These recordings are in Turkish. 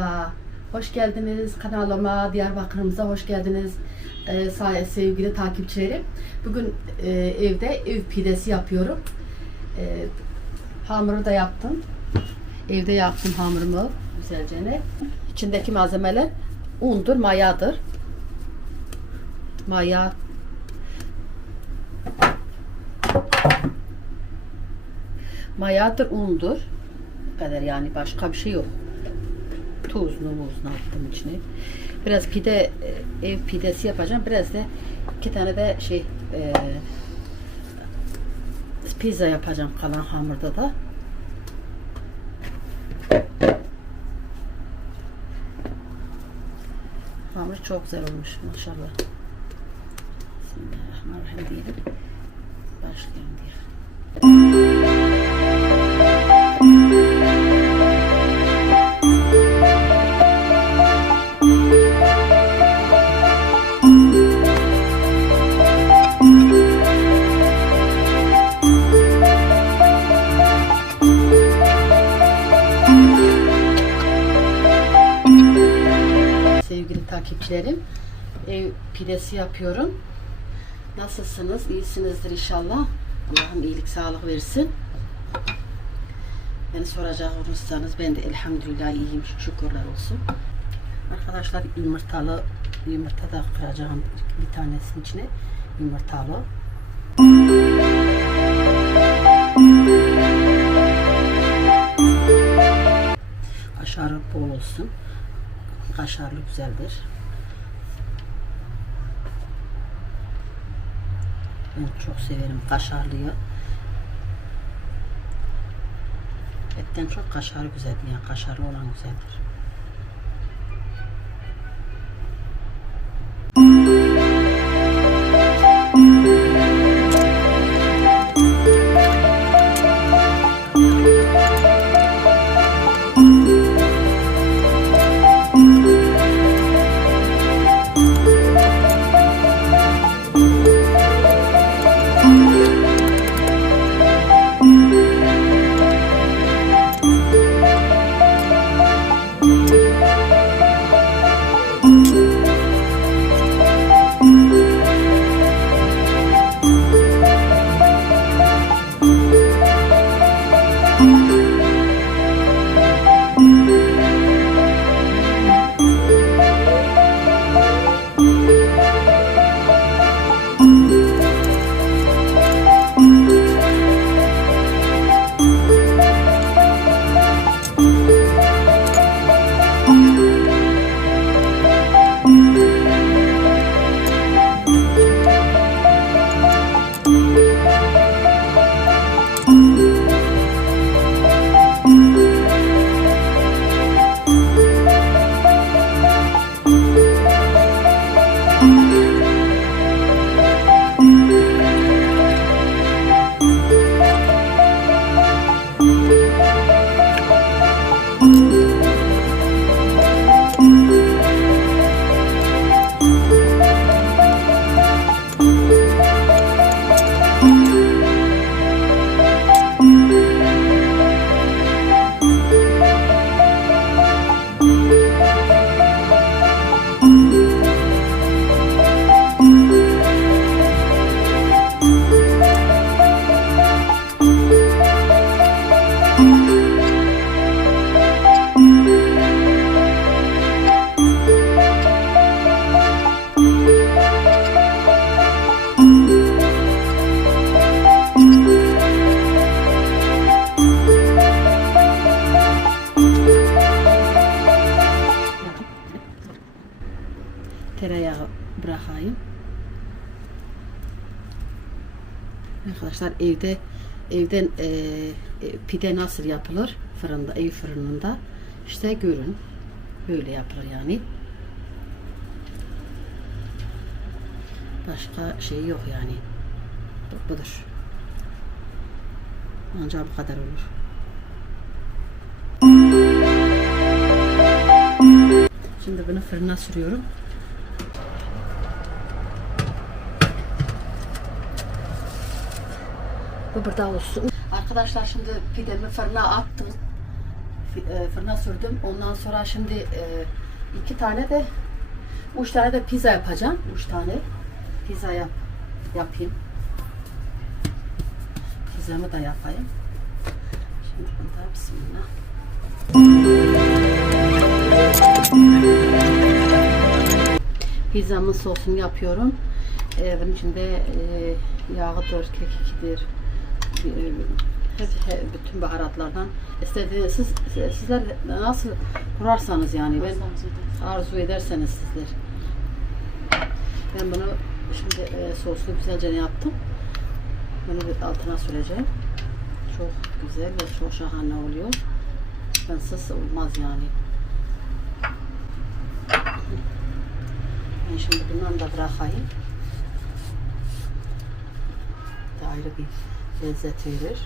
Merhaba, hoş geldiniz kanalıma, Diyarbakır'ımıza hoş geldiniz ee, sevgili takipçilerim. Bugün e, evde ev pidesi yapıyorum. E, hamuru da yaptım. Evde yaptım hamurumu güzelce. İçindeki malzemeler undur, mayadır. Maya, mayadır, undur. Bu kadar yani başka bir şey yok. Tuzlu muzlu attım içine. Biraz pide, e, ev pidesi yapacağım. Biraz da iki tane de şey e, pizza yapacağım kalan hamurda da. Hamur çok güzel olmuş maşallah. Bismillahirrahmanirrahim diyelim. Başlayalım diye. Sevgili takipçilerim, ev pidesi yapıyorum. Nasılsınız? İyisinizdir inşallah. Allah'ım iyilik, sağlık versin. Beni soracak olursanız ben de elhamdülillah iyiyim. Şükürler olsun. Arkadaşlar yumurtalı yumurta da kıracağım bir tanesinin içine. Yumurtalı. Kaşarı bol olsun. Kaşarlı güzeldir. Ben çok severim kaşarlıyı. Etten çok kaşarı güzeldir. Yani kaşarlı olan güzeldir. Arkadaşlar evde evden e, e, pide nasıl yapılır fırında ev fırınında? İşte görün böyle yapılır yani. Başka şey yok yani. Bu- budur. Ancak bu kadar olur. Şimdi bunu fırına sürüyorum bu burada olsun arkadaşlar şimdi pidemi fırına attım e, fırına sürdüm. Ondan sonra şimdi e, iki tane de üç tane de pizza yapacağım. Üç tane pizza yap, yapayım. Pizzamı da yapayım. Şimdi bunda bismillah. Pizzamın sosunu yapıyorum. Ee, bunun içinde e, yağıdır, kekikidir, e, hep, hep bütün baharatlardan istediğiniz siz, sizler nasıl kurarsanız yani ben arzu ederseniz sizler. Ben bunu şimdi e, soslu güzelce yaptım. Bunu altına süreceğim. Çok güzel ve çok şahane oluyor. Bensiz olmaz yani. Ben şimdi bundan da bırakayım. Ayrı bir lezzet verir.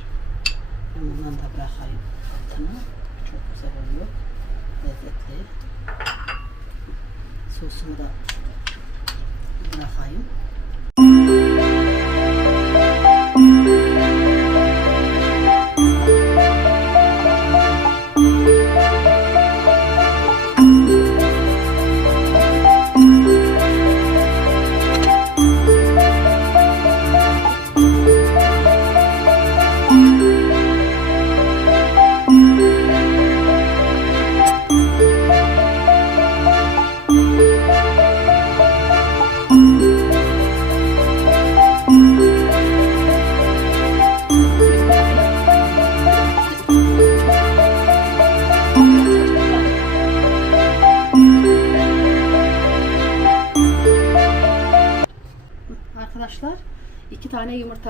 Ben bundan da bırakayım altına. Çok güzel oluyor. Lezzetli. Sosumu da bırakayım.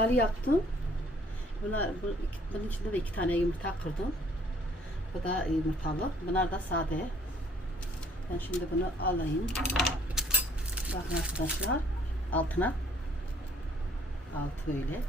Yumurtalı yaptım. Buna, bu, bunun içinde de iki tane yumurta kırdım. Bu da yumurtalı. Bunlar da sade. Ben şimdi bunu alayım. Bakın arkadaşlar altına. Altı böyle.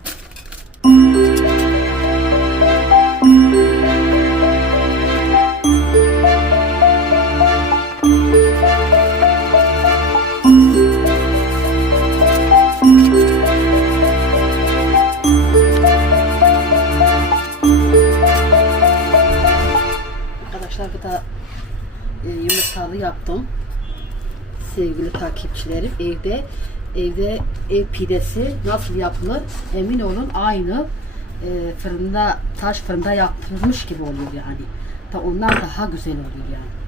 Yumurtalı yaptım. Sevgili takipçilerim evde evde ev pidesi nasıl yapılır emin olun aynı e, fırında taş fırında yapılmış gibi oluyor yani. Da ondan daha güzel oluyor yani.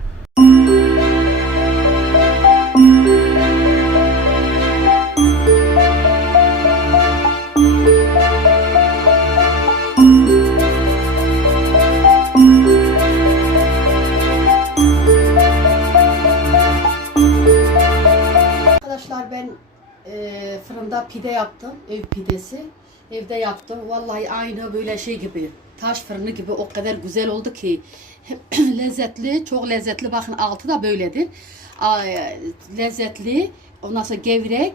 Pide yaptım. Ev pidesi. Evde yaptım. Vallahi aynı böyle şey gibi. Taş fırını gibi o kadar güzel oldu ki. lezzetli, çok lezzetli. Bakın altı da böyledir. E, lezzetli. Ondan sonra gevrek.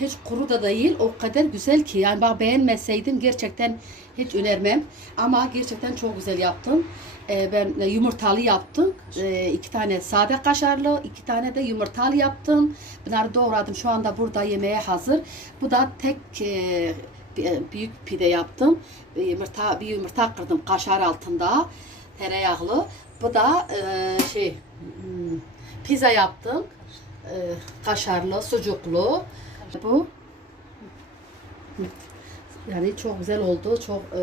Hiç kuru da değil. O kadar güzel ki. Yani bak beğenmeseydim gerçekten hiç önermem. Ama gerçekten çok güzel yaptım. Ee, ben e, yumurtalı yaptım. Ee, iki tane sade kaşarlı, iki tane de yumurtalı yaptım. Bunları doğradım. Şu anda burada yemeğe hazır. Bu da tek e, bi- büyük pide yaptım. Bir yumurta bir yumurta kırdım kaşar altında. Tereyağlı. Bu da e, şey hmm, pizza yaptım. E, kaşarlı, sucuklu. Bu yani çok güzel oldu. Çok e,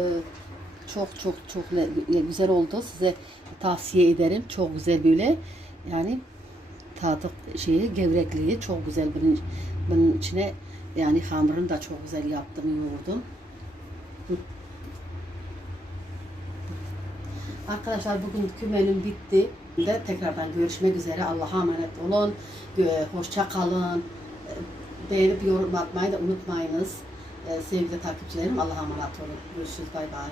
çok çok çok güzel oldu. Size tavsiye ederim. Çok güzel böyle. Yani tadı şeyi gevrekliği çok güzel bunun, bunun içine yani hamurunu da çok güzel yaptım yoğurdum. Arkadaşlar bugünkü menüm bitti. De tekrardan görüşmek üzere. Allah'a emanet olun. Hoşça kalın. Beğenip yorum atmayı da unutmayınız. E, Sevgili takipçilerim Allah'a emanet olun. Görüşürüz. Bay bay.